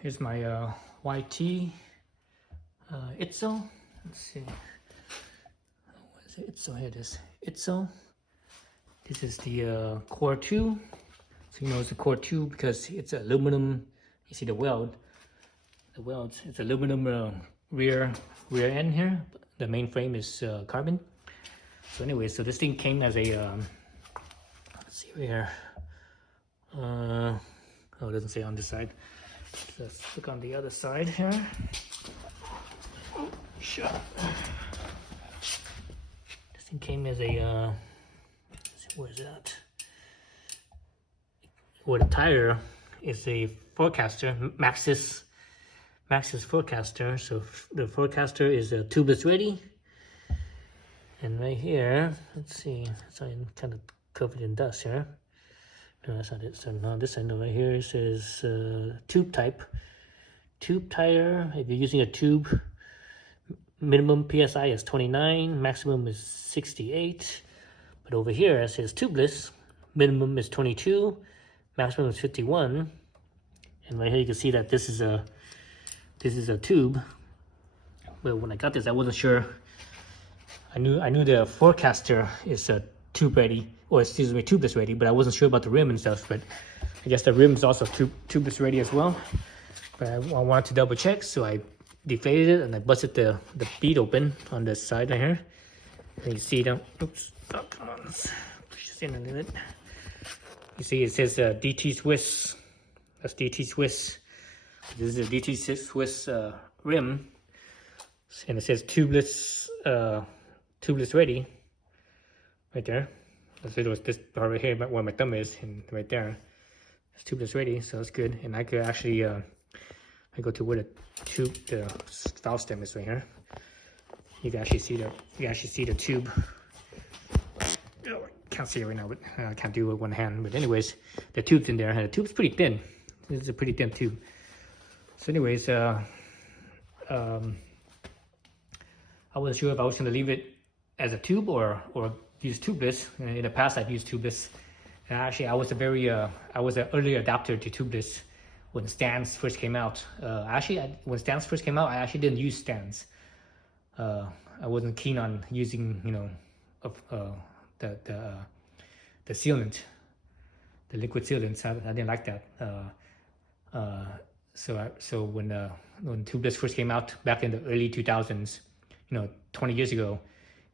Here's my YT Izzo. Let's see. What is it? Izzo. Here it is. Izzo. This is the core 2. So you know it's a core 2 because it's aluminum. You see the weld. The welds. It's aluminum rear end here. The main frame is carbon. So anyway, so this thing came as a let's see here. Oh, it doesn't say on this side. Let's look on the other side here. Sure. This thing came as a where's that? Well, the tire is a forecaster, Maxxis forecaster. So the forecaster is a tubeless ready. And right here, let's see, it's kind of covered in dust here. No, that's not it. So no, this end over here says tube type. Tube tire, if you're using a tube, minimum PSI is 29, maximum is 68. But over here it says tubeless, minimum is 22, maximum is 51. And right here you can see that this is a tube. But when I got this, I wasn't sure. I knew the forecaster is a tube ready, or excuse me, tubeless ready, but I wasn't sure about the rim and stuff. But I guess the rim is also tubeless ready as well. But I wanted to double check, so I deflated it and I busted the bead open on the side right here. And you see them. Oops. Oh, come on. Let's push this in a little bit. You see it says DT Swiss. That's DT Swiss. This is a DT Swiss rim, and it says tubeless ready right there. This part right here where my thumb is, and right there it's tubeless ready, so that's good. And I could actually I go to where the valve stem is right here. You can actually see the tube. Oh, I can't see it right now, but I can't do it with one hand. But anyways, the tube's in there, and the tube's pretty thin. This is a pretty thin tube. So anyways, I wasn't sure if I was going to leave it as a tube or use tubeless. In the past, I've used tubeless. And actually, I was an early adapter to tubeless when stands first came out. When stands first came out, I actually didn't use stands. I wasn't keen on using, the sealant, the liquid sealant. I didn't like that. So when tubeless first came out back in the early 2000s, 20 years ago,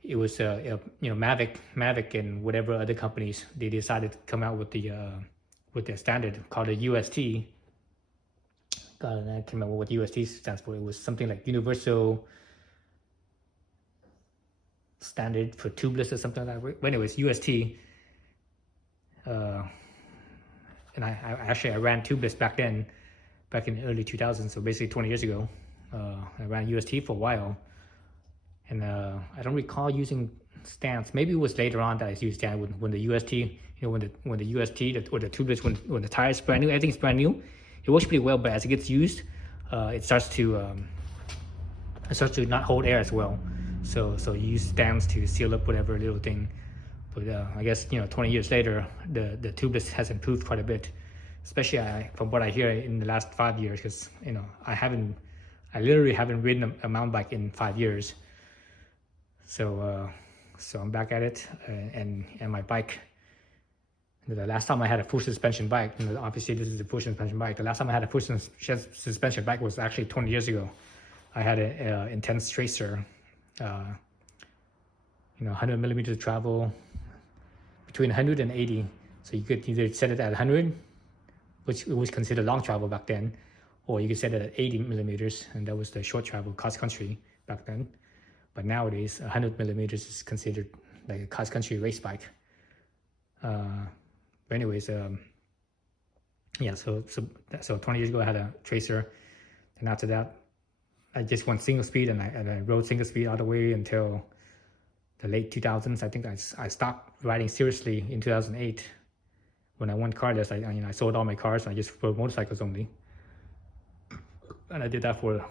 it was Mavic and whatever other companies, they decided to come out with their standard called a UST. God, I can't remember what UST stands for. It was something like Universal Standard for Tubeless or something like that. But anyways, UST. And I ran tubeless back in the early 2000s, so basically 20 years ago. I ran UST for a while, and I don't recall using stands. Maybe it was later on that I used stands when the UST, when the UST or the tubeless, when the tire is brand new, everything's brand new. It works pretty well, but as it gets used, it starts to not hold air as well. So you use stands to seal up whatever little thing. But I guess 20 years later, the tubeless has improved quite a bit, especially from what I hear in the last 5 years. Because I literally haven't ridden a mountain bike in 5 years. So I'm back at it, and my bike. The last time I had a full suspension bike, obviously this is a full suspension bike. The last time I had a full suspension bike was actually 20 years ago. I had an Intense Tracer, 100 millimeters of travel, between 100 and 80. So you could either set it at 100, which was considered long travel back then, or you could set it at 80 millimeters, and that was the short travel cross country back then. But nowadays, 100 millimeters is considered like a cross country race bike. But anyways, so 20 years ago I had a Tracer, and after that I just went single speed, and I rode single speed all the way until the late 2000s. I think I stopped riding seriously in 2008 when I went carless. I sold all my cars, and I just rode motorcycles only, and I did that for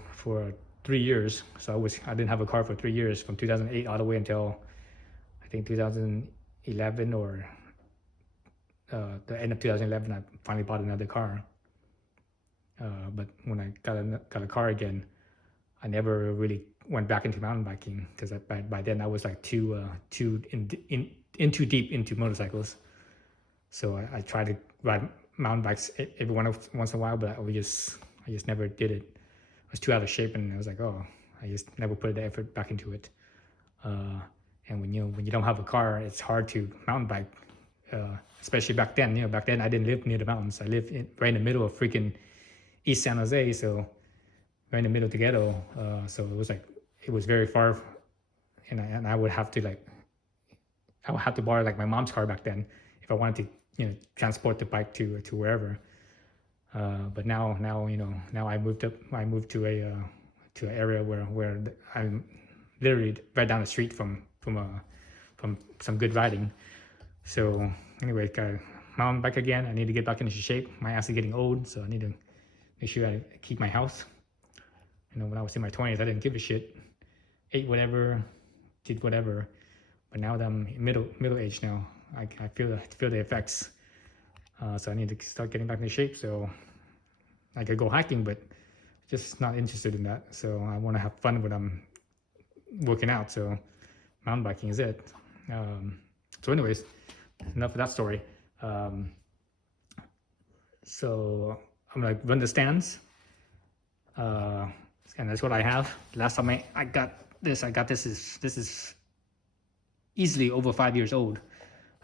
3 years. So I didn't have a car for 3 years, from 2008 all the way until I think 2011 or the end of 2011. I finally bought another car. But when I got a car again, I never really went back into mountain biking because by then I was like too in too deep into motorcycles. So I tried to ride mountain bikes every once in a while, but I just never did it. I was too out of shape, and I was like, oh, I just never put the effort back into it. And when you don't have a car, it's hard to mountain bike, especially back then. Back then I didn't live near the mountains. I lived right in the middle of freaking East San Jose, so right in the middle of the ghetto. So it was very far, and I would have to borrow like my mom's car back then if I wanted to transport the bike to wherever. But now I moved to an area where I'm literally right down the street from some good riding. So anyway, got a mountain bike again. I need to get back into shape. My ass is getting old, so I need to make sure I keep my health. When I was in my 20s, I didn't give a shit. Ate whatever, did whatever. But now that I'm middle age now, I feel the effects. So I need to start getting back into shape. So I could go hiking, but just not interested in that. So I want to have fun when I'm working out. So mountain biking is it. So anyways, enough of that story. So I'm gonna run the stands. And that's what I have. Last time I got this is easily over 5 years old.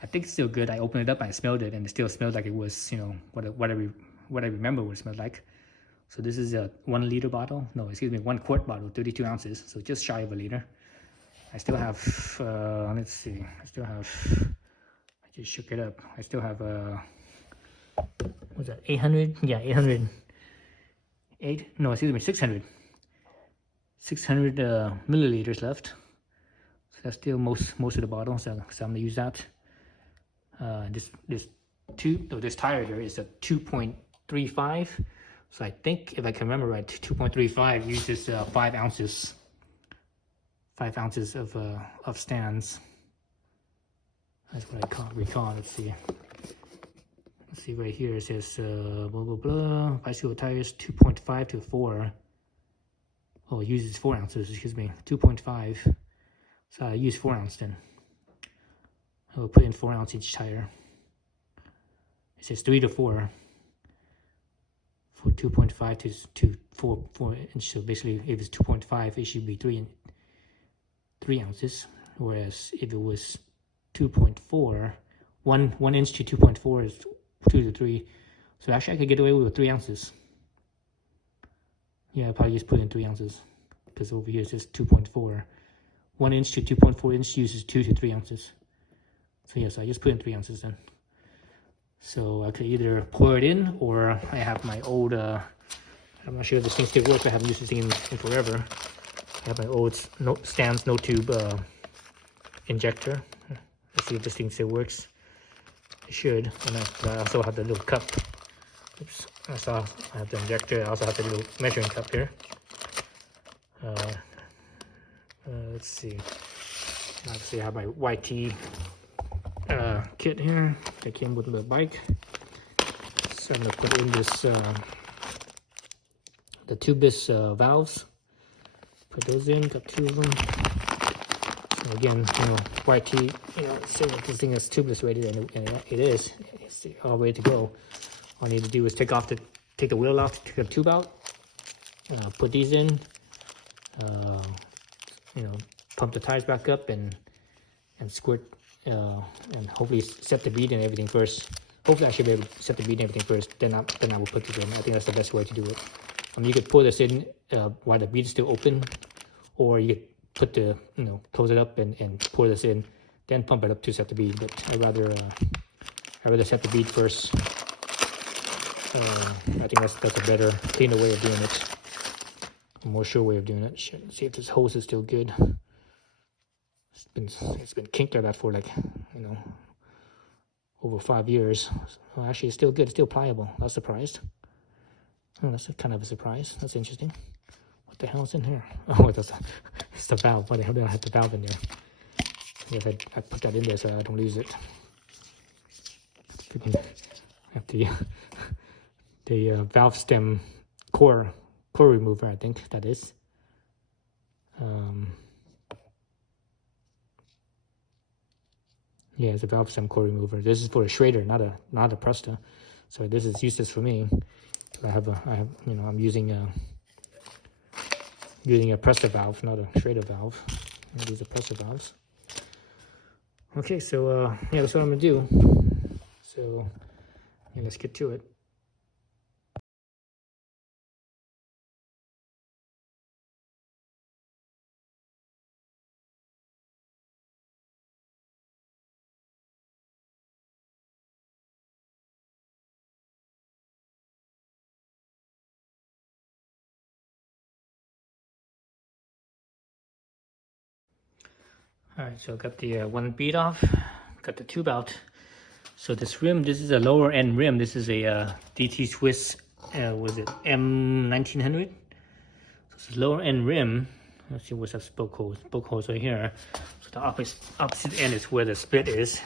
I think it's still good. I opened it up, I smelled it, and it still smelled like it was, what I remember what it smelled like. So this is a 1 liter bottle. No, excuse me, 1 quart bottle, 32 ounces. So just shy of a liter. I still have, let's see. I just shook it up. I still have, what was that, 800? Yeah, 800. 600 milliliters left. So that's still most of the bottle. So I'm gonna use that. This tire here is a 2.35. So I think if I can remember right, 2.35 uses 5 ounces. 5 ounces of stands. That's what I recall. Let's see right here. It says blah blah blah. Bicycle tires 2.5 to 4. Oh, it uses 4 ounces. Excuse me, 2.5. So I use 4 ounces then. I will put in 4 ounces each tire. It says 3 to 4 for 2.5 to 4 inch. So basically, if it's 2.5, it should be 3 ounces. Whereas if it was 2.4, 1 inch to 2.4 is 2 to 3. So actually, I could get away with 3 ounces. Yeah, I'll probably just put in 3 ounces because over here it says 2.4. 1 inch to 2.4 inch uses 2 to 3 ounces. So yes, I just put in 3 ounces then. So I could either pour it in, or I have my old, I'm not sure if this thing still works. I haven't used this thing in forever. I have my old Stan's no tube injector. Let's see if this thing still works. It should. And I also have the little cup. Oops. I have the injector. I also have the little measuring cup here. Let's see. Obviously, I have my YT kit here that came with the bike. So I'm gonna put in this the tubeless valves. Put those in. Got 2 of them. So again, YT. Say that this thing is tubeless rated, and it is. It's all ready to go. All I need to do is take the wheel off, take the tube out, put these in, pump the tires back up and squirt, and hopefully set the bead and everything first. Hopefully I should be able to set the bead and everything first, then I will put it in. I think that's the best way to do it. You could pour this in while the bead is still open, or you could put close it up and pour this in, then pump it up to set the bead. But I'd rather set the bead first. I think that's a better, cleaner way of doing it. A more sure way of doing it. Let's see if this hose is still good. It's been kinked like that for over 5 years. Well, actually, it's still good. It's still pliable. I was surprised. Oh, that's kind of a surprise. That's interesting. What the hell is in here? Oh, it's the valve. Why the hell did I have the valve in there? I guess I put that in there so I don't lose it. Freaking have the valve stem core remover, I think that is. Yeah, it's a valve stem core remover. This is for a Schrader, not a Presta. So this is useless for me. I have I'm using a Presta valve, not a Schrader valve. These are Presta valves. Okay, so yeah, that's what I'm gonna do. So yeah, let's get to it. All right, so I got the one bead off, got the tube out. So this rim, this is a lower end rim. This is a DT Swiss, was it M1900? So it's a lower end rim. Let's see what's that spoke holes right here. So the opposite end is where the split is.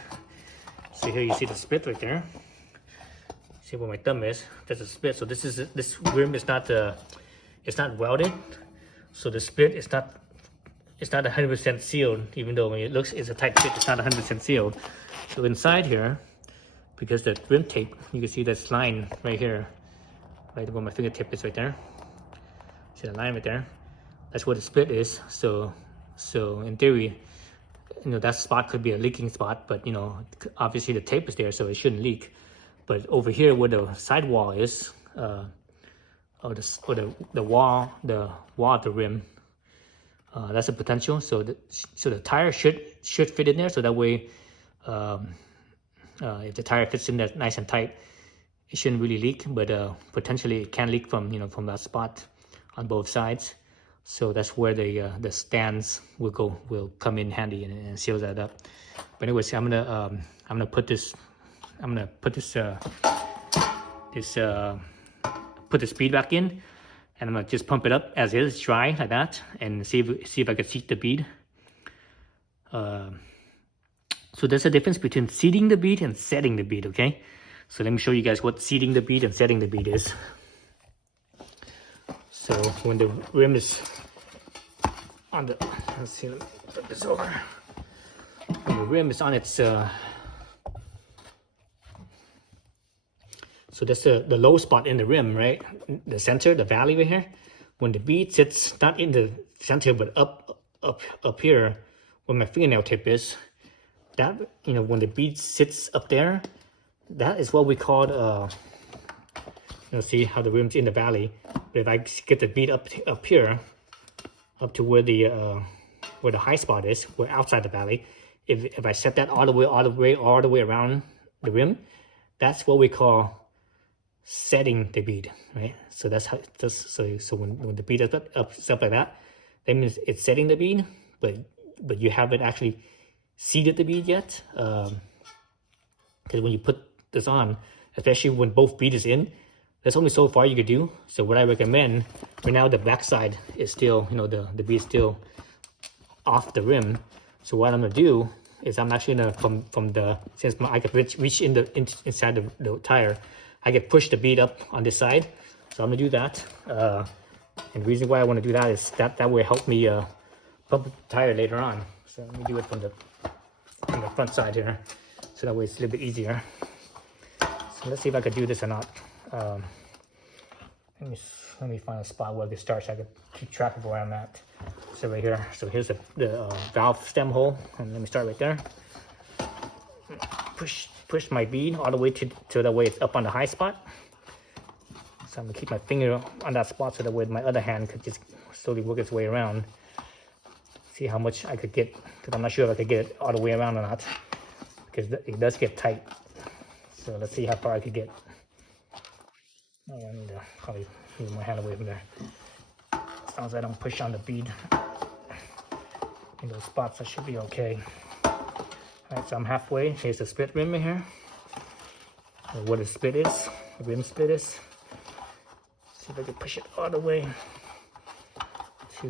So here you see the split right there. See where my thumb is? That's a split. So this rim is not it's not welded. So the split is not. It's not 100% sealed, even though when it looks it's a tight fit, it's not 100% sealed. So inside here, because the rim tape, you can see this line right here, right where my fingertip is right there. See the line right there? That's where the split is. So in theory, that spot could be a leaking spot, but obviously the tape is there, so it shouldn't leak. But over here where the sidewall is, or the wall of the rim, that's a potential. So the tire should fit in there. So that way, if the tire fits in there nice and tight, it shouldn't really leak. But potentially it can leak from that spot on both sides. So that's where the stands will come in handy and seal that up. But anyways, I'm gonna put this bead back in. And I'm gonna just pump it up as is, dry like that, and see if I can seat the bead. So there's a difference between seating the bead and setting the bead, okay? So let me show you guys what seating the bead and setting the bead is. So when the rim is on the, let's see, let me flip this over. When the rim is on its, so that's the low spot in the rim, right? The center, the valley right here. When the bead sits not in the center, but up here, where my fingernail tip is, that when the bead sits up there, that is what we call see how the rim's in the valley. But if I get the bead up here, up to where the high spot is, we're outside the valley. If I set that all the way around the rim, that's what we call setting the bead, right? So that's how so when the bead is up like that means it's setting the bead, but you haven't actually seated the bead yet, because when you put this on, especially when both bead is in, there's only so far you could do. So what I recommend, right now the back side is still, the bead is still off the rim. So what I'm gonna do is I'm actually gonna from the, since I could reach inside the tire, I can push the bead up on this side. So I'm gonna do that. And the reason why I want to do that is that will help me pump the tire later on. So let me do it from the front side here. So that way it's a little bit easier. So let's see if I could do this or not. Let me find a spot where this starts so I can keep track of where I'm at. So right here. So here's the valve stem hole. And let me start right there. Push my bead all the way to the way it's up on the high spot. So I'm gonna keep my finger on that spot so that way my other hand could just slowly work its way around. See how much I could get, because I'm not sure if I could get it all the way around or not, because it does get tight. So let's see how far I could get. Oh, I need to probably move my hand away from there. As long as I don't push on the bead in those spots, I should be okay. Alright, so I'm halfway. Here's the split rim right here. What the split is, the rim split is. See if I can push it all the way to.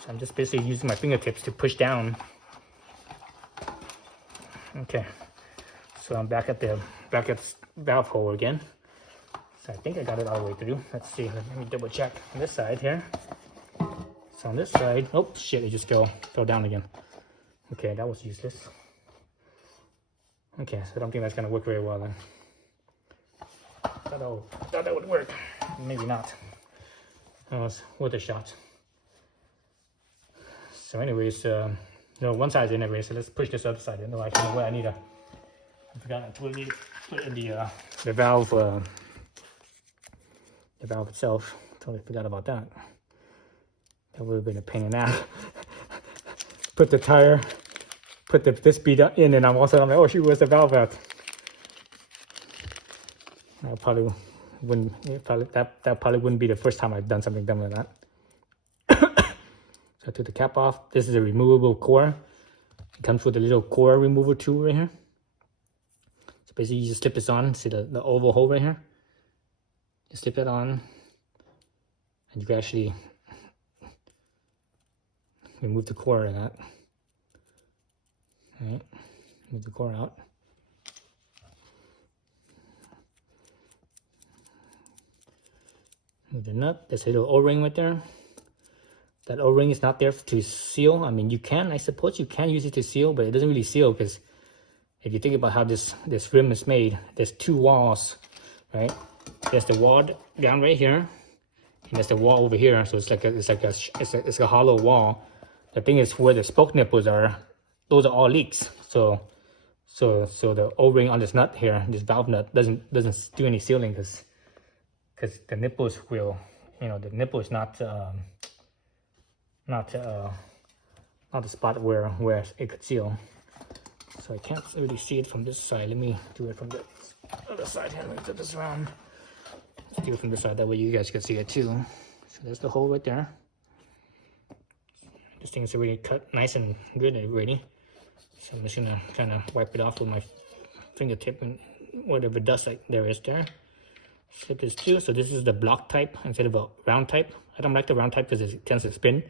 So I'm just basically using my fingertips to push down. Okay, So I'm back at valve hole again. So I think I got it all the way through. Let's see, let me double check on this side here. So on this side, oh shit, it just fell down again. Okay, that was useless. Okay, so I don't think that's gonna work very well then. Thought that would work, maybe not. That was worth a shot. So anyways, no, one side's in anyway, so let's push this other side in. No, actually, no way, I forgot I need to put in the valve itself. Totally forgot about that. That would have been a pain in the ass. Put the tire, put this bead in, and I'm like, oh shoot, where's the valve at? I probably wouldn't. That probably wouldn't be the first time I've done something dumb like that. So I took the cap off. This is a removable core. It comes with a little core removal tool right here. So basically, you just slip this on. See the oval hole right here? You slip it on, and you can actually remove the core of that. All right, move the core out. Move the nut. There's a little O-ring right there. That O-ring is not there to seal. I mean, I suppose you can use it to seal, but it doesn't really seal because if you think about how this rim is made, there's two walls, right? There's the wall down right here, and there's the wall over here. So it's a hollow wall. The thing is, where the spoke nipples are, those are all leaks. So the O-ring on this nut here, this valve nut, doesn't do any sealing because the nipples will, the nipple is not the spot where it could seal. So I can't really see it from this side. Let me do it from the other side here. Let me flip this around. Let's do it from this side, that way you guys can see it too. So there's the hole right there. This thing is already cut nice and good already. So I'm just gonna kind of wipe it off with my fingertip and whatever dust there is there. Slip this too. So this is the block type instead of a round type. I don't like the round type because it tends to spin.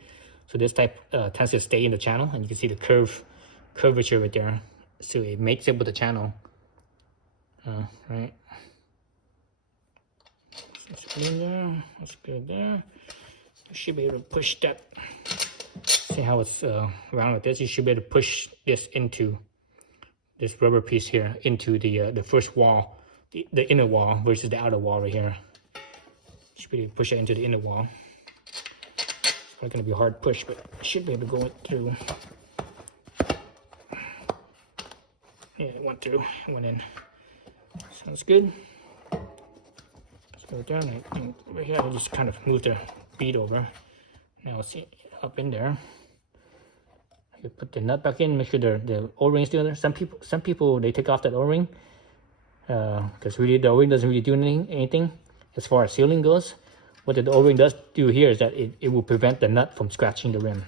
So this type tends to stay in the channel, and you can see the curvature right there. So it makes it with the channel. Right. Let's put in there. That's good there. You should be able to push that. See how it's round like this? You should be able to push this into this rubber piece here into the first wall, the inner wall versus the outer wall right here. You should be able to push it into the inner wall. It's not going to be a hard push, but I should be able to go through. Yeah, it went through, it went in. Sounds good. Let's go down and right here, I'll just kind of move the bead over. Now let's see, up in there. You put the nut back in, make sure the O-ring is still there. Some people they take off that O-ring because really the O-ring doesn't really do anything as far as sealing goes. What the O-ring does do here is that it will prevent the nut from scratching the rim.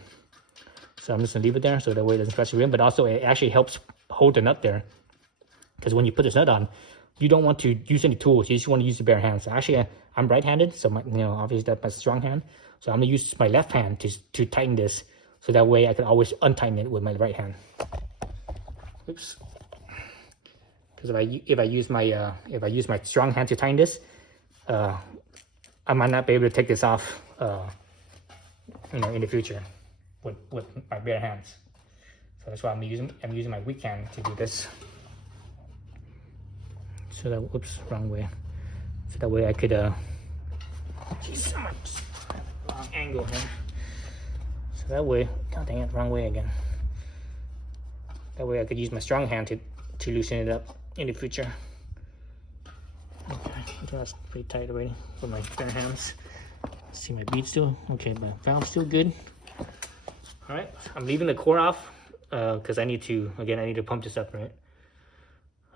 So I'm just gonna leave it there so that way it doesn't scratch the rim, but also it actually helps hold the nut there. Because when you put this nut on, you don't want to use any tools. You just want to use your bare hands. So actually, I'm right-handed, so obviously that's my strong hand. So I'm gonna use my left hand to tighten this, so that way I can always untighten it with my right hand. Oops. Because if I use my strong hand to tighten this, I might not be able to take this off, in the future, with my bare hands. So that's why I'm using my weak hand to do this. So that, oops, wrong way. So that way I could, geez, wrong angle here. So that way, god dang it, wrong way again. That way I could use my strong hand to loosen it up in the future. Okay, that's pretty tight already for my bare hands. See my bead still? Okay, my valve's still good. All right, I'm leaving the core off because I need to pump this up, right?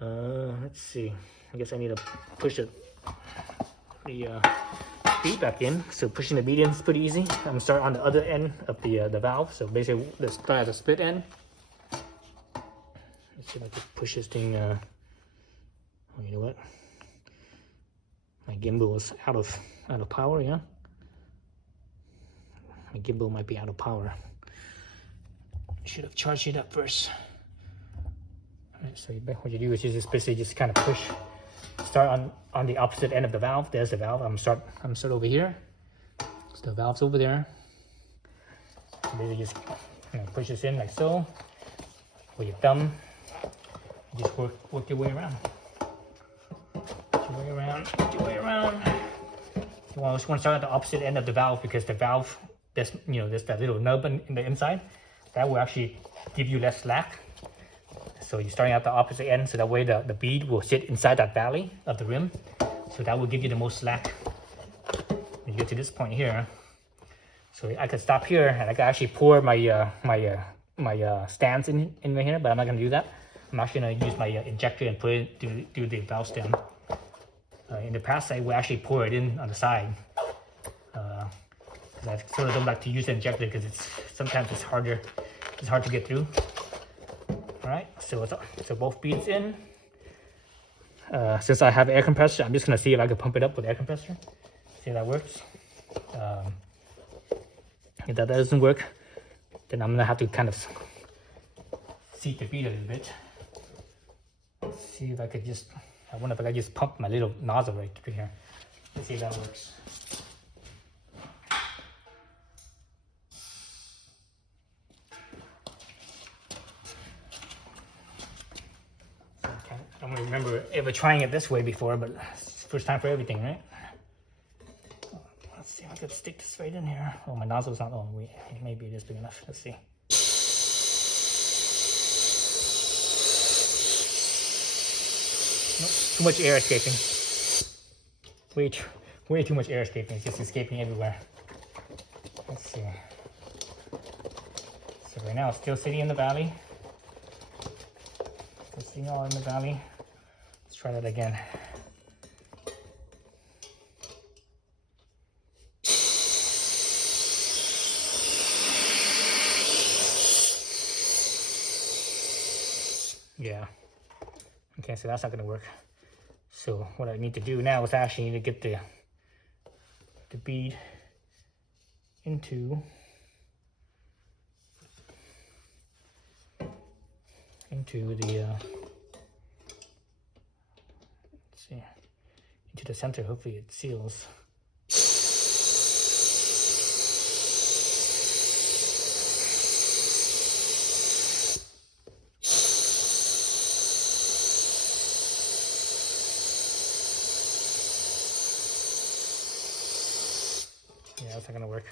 Let's see. I guess I need to push the bead back in. So pushing the bead in is pretty easy. I'm gonna start on the other end of the valve. So basically, this start at a split end. Let's see if I can push this thing. Oh, you know what? My gimbal is out of power. Yeah. My gimbal might be out of power. Should have charged it up first. Right, so what you do is you just basically just kind of push, start on the opposite end of the valve. There's the valve. I'm start over here. So the valve's over there. So basically just push this in like so. With your thumb, you just work your way around. Work your way around. You want to start at the opposite end of the valve because the valve, there's that little nub in the inside, that will actually give you less slack. So you're starting at the opposite end, so that way the bead will sit inside that valley of the rim. So that will give you the most slack when you get to this point here. So I could stop here and I could actually pour my stands in right here, but I'm not gonna do that. I'm actually gonna use my injector and put it through the valve stem. In the past, I would actually pour it in on the side. Because I sort of don't like to use the injector because sometimes it's hard to get through. All right, so both beads in. Since I have air compressor, I'm just gonna see if I can pump it up with air compressor. See if that works. If that doesn't work, then I'm gonna have to kind of seat the bead a little bit. See if I could I wonder if I could just pump my little nozzle right through here. Let's see if that works. Okay. I don't remember ever trying it this way before, but it's first time for everything, right? Let's see if I could stick this right in here. Oh, my nozzle's not. Oh, wait, maybe it is big enough. Let's see. Nope, too much air escaping. Way too much air escaping. It's just escaping everywhere. Let's see. So right now it's still sitting in the valley. Still sitting all in the valley. Let's try that again. Yeah. Okay, so that's not gonna work. So what I need to do now is actually need to get the bead into the let's see, into the center. Hopefully it seals. Yeah, that's not gonna work.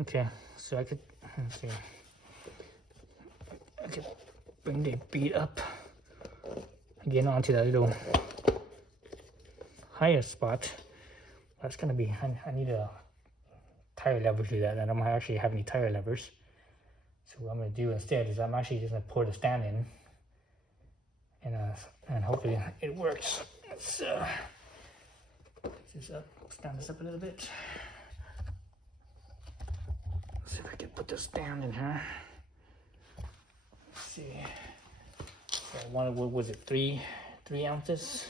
Okay, so I could, let's see. I could bring the bead up again onto that little higher spot. That's gonna be, I need a tire lever to do that. I don't actually have any tire levers. So what I'm gonna do instead is I'm actually just gonna pour the stand in, and hopefully it works. Let's stand this up a little bit. Let's see if I can put the stand in here. Let's see. So I wanted, what was it, 3 ounces?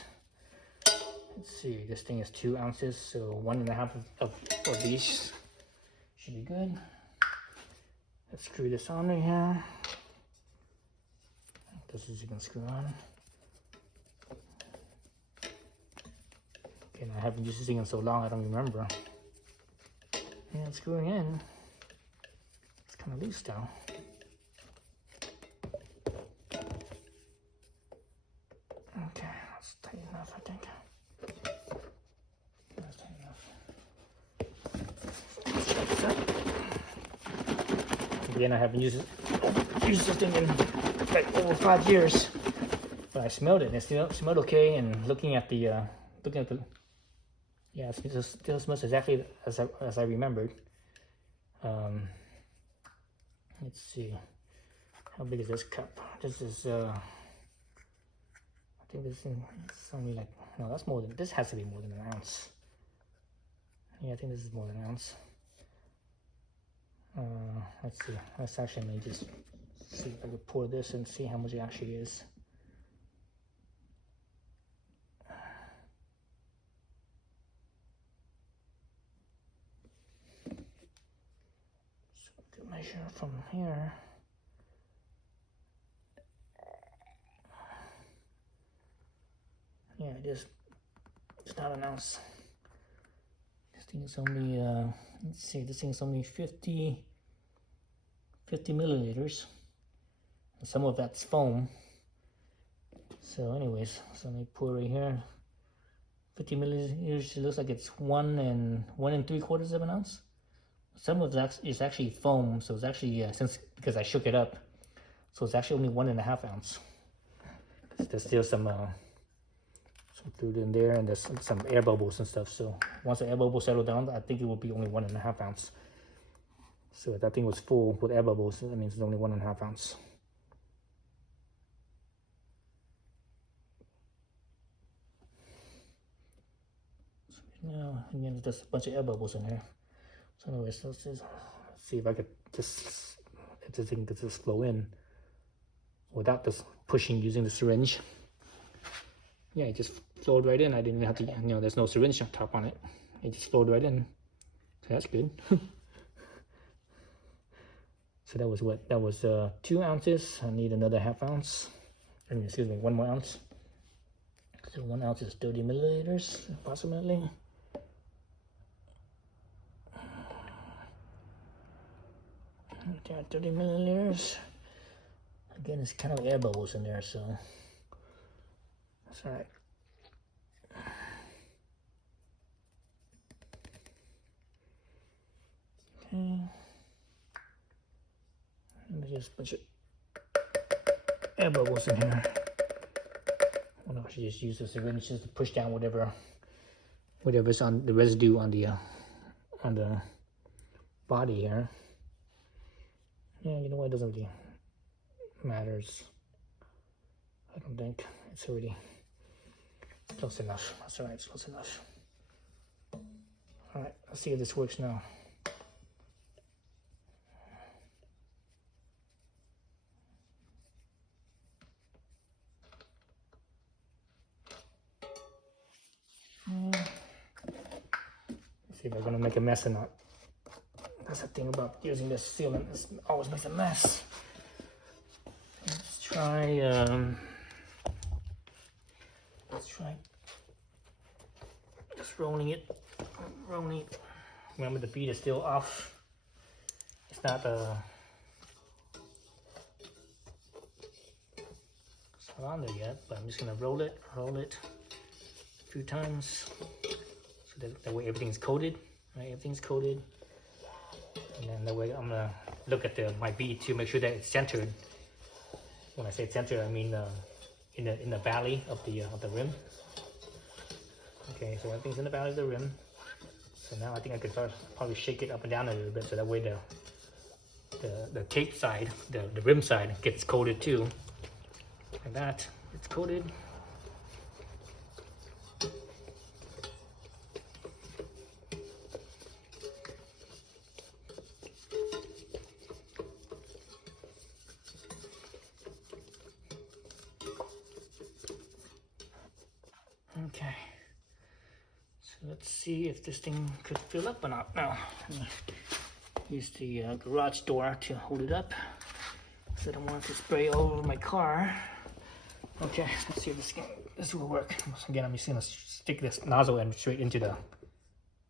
Let's see, this thing is 2 ounces, so 1.5 of these should be good. Let's screw this on right here. This is you can screw on. Okay, I haven't used this thing in so long I don't remember. Yeah, it's screwing in. It's kind of loose though. Okay, that's tight enough, I think. That's tight enough. Again, I haven't used this thing in like over 5 years, but I smelled it and it still smelled okay. And looking at the yeah, it still smells exactly as I remembered. Let's see, how big is this cup? This is I think this is only like, no, that's more than, this has to be more than 1 ounce. Yeah, I think this is more than 1 ounce. Let's see, let's actually maybe just see if I can pour this and see how much it actually is. So we can measure from here. Yeah, just not an ounce. This thing is only, let's see, this thing is only 50 milliliters. And some of that's foam. So anyways, so let me pour right here. 50 milliliters, it looks like it's 1 3/4 of an ounce. Some of that is actually foam, so it's actually, because I shook it up, so it's actually only 1.5 ounce. There's still some fluid in there, and there's some air bubbles and stuff. So once the air bubbles settle down, I think it will be only 1.5 ounce. So if that thing was full with air bubbles, that means it's only 1.5 ounce. So now again, there's a bunch of air bubbles in here. So anyways, let's see if I could if this thing could just flow in without just pushing using the syringe. Yeah, it just flowed right in. I didn't even have to, there's no syringe top on it. It just flowed right in. So that's good. So that was what? That was 2 ounces. I need another 1/2 ounce. Excuse me, 1 more ounce. So 1 ounce is 30 milliliters, approximately. There are 30 milliliters. Again, it's kind of air bubbles in there, so that's all right. Okay. And there's just a bunch of air bubbles in here. I don't know, I should just use the syringe just to push down whatever's on the residue on the body here. Yeah, you know what? It doesn't really matters. I don't think it's already close enough. That's all right. It's close enough. All right. Let's see if this works now. Let's see if I'm gonna make a mess or not. That's the thing about using this sealant. It always makes a mess. Let's try. Just rolling it. Remember, the bead is still off. It's not it's not on there yet, but I'm just gonna roll it a few times, so that way everything's coated. Right, everything's coated, and then that way I'm gonna look at my bead to make sure that it's centered. When I say centered, I mean in the valley of the rim. Okay, so everything's in the valley of the rim. So now I think I could probably shake it up and down a little bit, so that way the tape side, the rim side, gets coated too. Like that, it's coated. Okay, so let's see if this thing could fill up or not. Now, use the garage door to hold it up, so I don't want it to spray all over my car. Okay, let's see if this will work. Again, I'm just gonna stick this nozzle end straight into the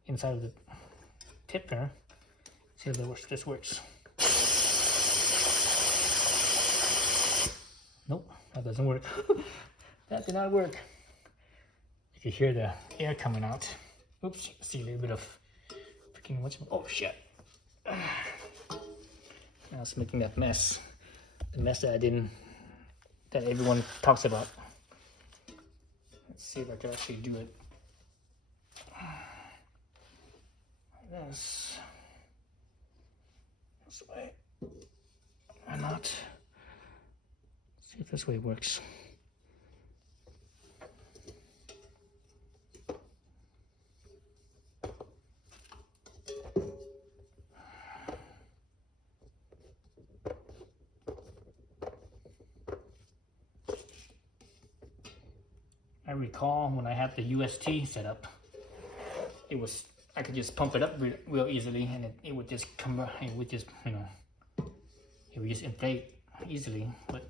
inside of the tip here. See if this works. Nope, that doesn't work. That did not work. You can hear the air coming out. Oops, see a little bit of freaking oh shit. Now it's making that mess. The mess that that everyone talks about. Let's see if I can actually do it. Like this. This way. Why not? See if this way works. I recall when I had the UST set up, I could just pump it up real easily, and it would just come, it would just inflate easily. But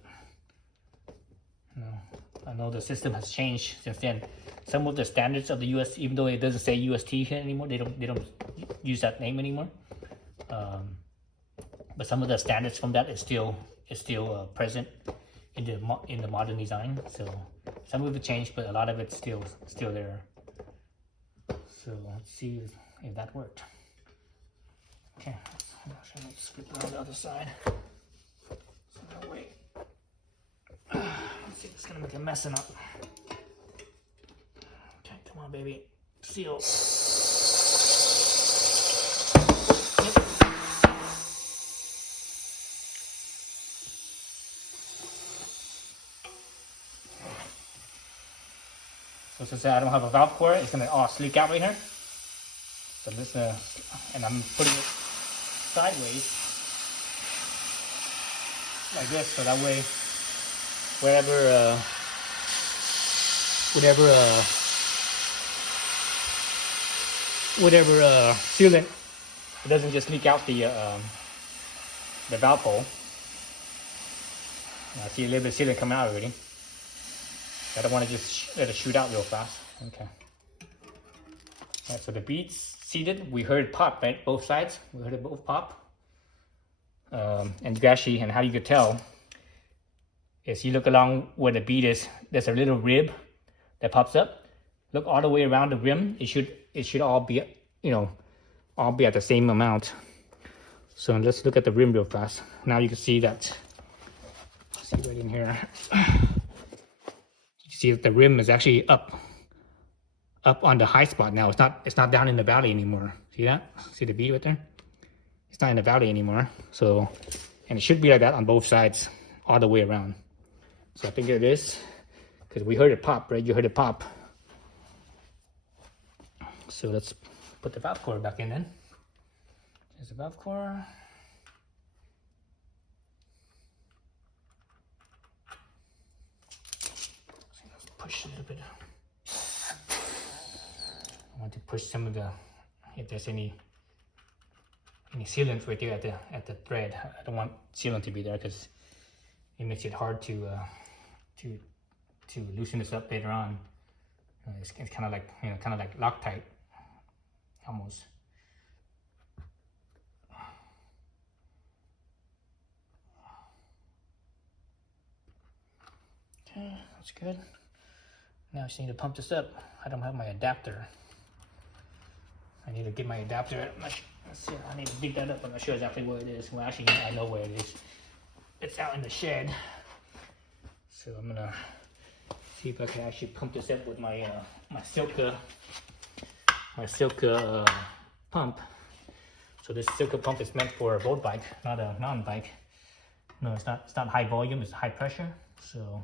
know the system has changed since then. Some of the standards of the US, even though it doesn't say UST here anymore, they don't use that name anymore. But some of the standards from that is still present in the modern design. So some of it changed, but a lot of it's still there. So let's see if that worked. Okay, let's flip it on the other side. So no way. Let's see, it's gonna make a mess up. Okay, come on, baby, seal. Yep. So since I don't have a valve core, it's gonna all leak out right here. So this, and I'm putting it sideways like this, so that way whatever sealant, it doesn't just leak out the valve hole. I see a little bit of sealant coming out already. I don't want to just let it shoot out real fast. Okay. All right, so the beads seated, we heard it pop, right? Both sides, we heard it both pop. And you actually, and how you could tell is you look along where the bead is, there's a little rib that pops up. Look all the way around the rim. It should all be, all be at the same amount. So let's look at the rim real fast. Now you can see that, see right in here. You see that the rim is actually up on the high spot now. It's not down in the valley anymore. See that? See the bead right there? It's not in the valley anymore. So, and it should be like that on both sides, all the way around. So I think it is, because we heard it pop, right? You heard it pop. So let's put the valve core back in then. There's the valve core. So let's push a little bit. I want to push some of the, if there's any sealant right there at the thread. I don't want sealant to be there because it makes it hard to loosen this up later on. It's kind of like Loctite almost. Okay, that's good. Now I just need to pump this up. I don't have my adapter. I need to get my adapter. Let's see, I need to dig that up. I'm not sure exactly where it is. Well, actually, I know where it is. It's out in the shed. So I'm gonna see if I can actually pump this up with my my Silka pump. So this Silka pump is meant for a road bike, not a mountain bike. No, it's not high volume. It's high pressure. So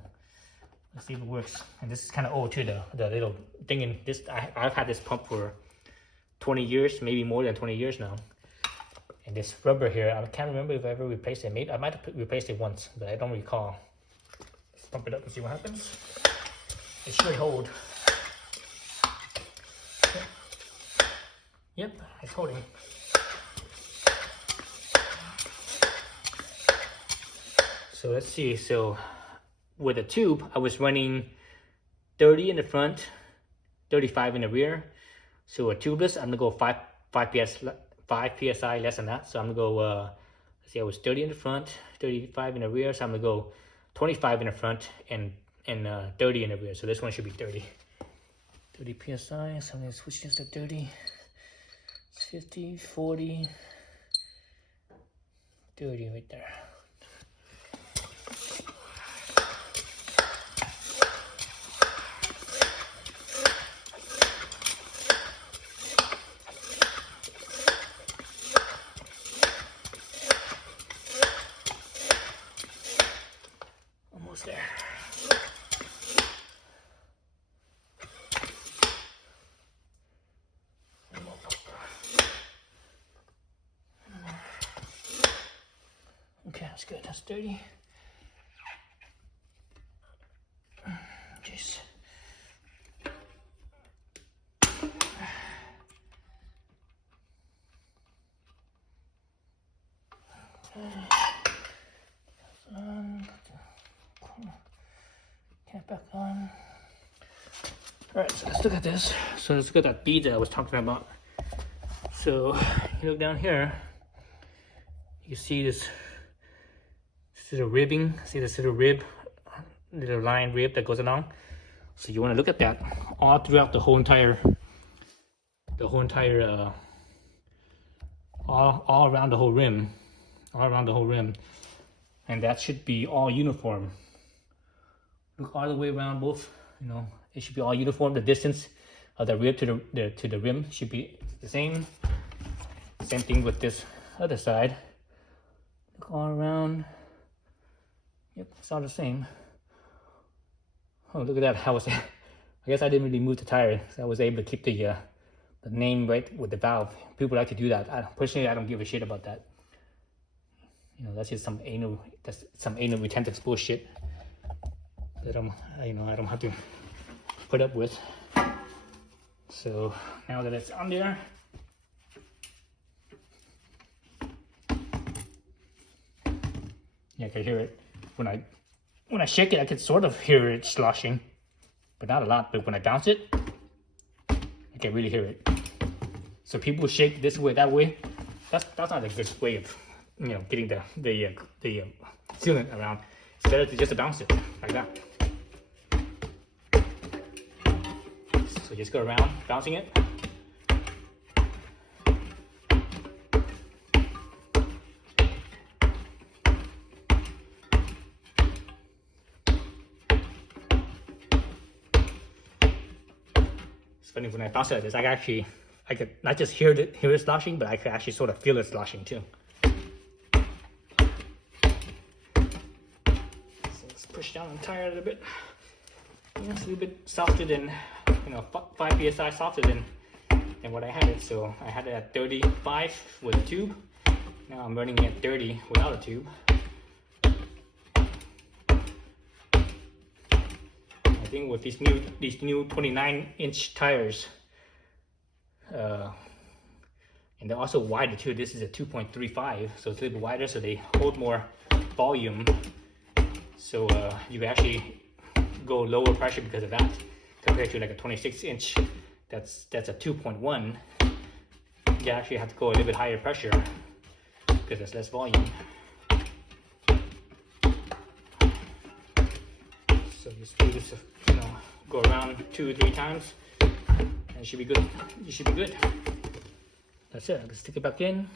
let's see if it works. And this is kind of old too. The little thing in this. I've had this pump for 20 years, maybe more than 20 years now. And this rubber here, I can't remember if I ever replaced it. Maybe I might have replaced it once, but I don't recall. Let's pump it up and see what happens. It should hold. Yep, it's holding. So let's see. So with the tube, I was running 30 in the front, 35 in the rear. So a tubeless, I'm gonna go 5 psi less than that. So I'm gonna go. Let's see, I was 30 in the front, 35 in the rear. So I'm gonna go 25 in the front and 30 in the rear. So this one should be 30 psi. So I'm gonna switch this to 30. 50, 40, 30 right there. Almost there. Okay, that's good. That's 30. Jeez. Cap back on. Alright, so let's look at this. So let's look at that bead that I was talking about. So you look down here, you see this little ribbing, see this little rib, little line rib that goes along. So you want to look at that all throughout the whole entire all around the whole rim, and that should be all uniform. Look all the way around both, you know, it should be all uniform. The distance of the rib to the rim should be the same. Same thing with this other side. Look all around. Yep, it's all the same. Oh, look at that! I guess I didn't really move the tire, so I was able to keep the name right with the valve. People like to do that. Personally, I don't give a shit about that. You know, that's just some anal retentive bullshit that I don't have to put up with. So now that it's on there, yeah, I can hear it. When I shake it, I can sort of hear it sloshing, but not a lot. But when I bounce it, I can really hear it. So people shake this way, that way. That's not a good way of, you know, getting the sealant around. It's better to just bounce it like that. So just go around bouncing it. It's funny when I bounce it like this, I could not just hear it sloshing, but I could actually sort of feel it sloshing too. So let's push down the tire a little bit. Yeah, it's a little bit softer than, you know, 5 psi softer than what I had it. So I had it at 35 with a tube. Now I'm running it at 30 without a tube. I think with these new 29-inch tires, and they're also wider too. This is a 2.35, so it's a little bit wider, so they hold more volume. So you can actually go lower pressure because of that, compared to like a 26-inch. That's a 2.1. You actually have to go a little bit higher pressure because there's less volume. So just do this, you know, go around 2 or 3 times, and it should be good. You should be good. That's it. Let's stick it back in.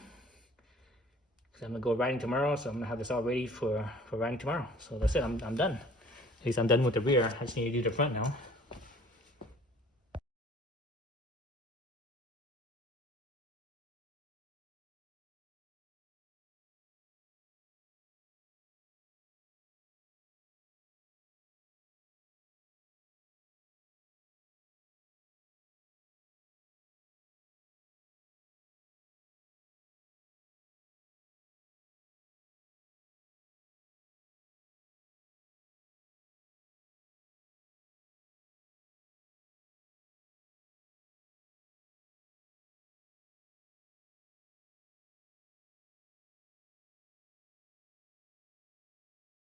Cause I'm gonna go riding tomorrow, so I'm gonna have this all ready for riding tomorrow. So that's it. I'm done. At least I'm done with the rear. I just need to do the front now.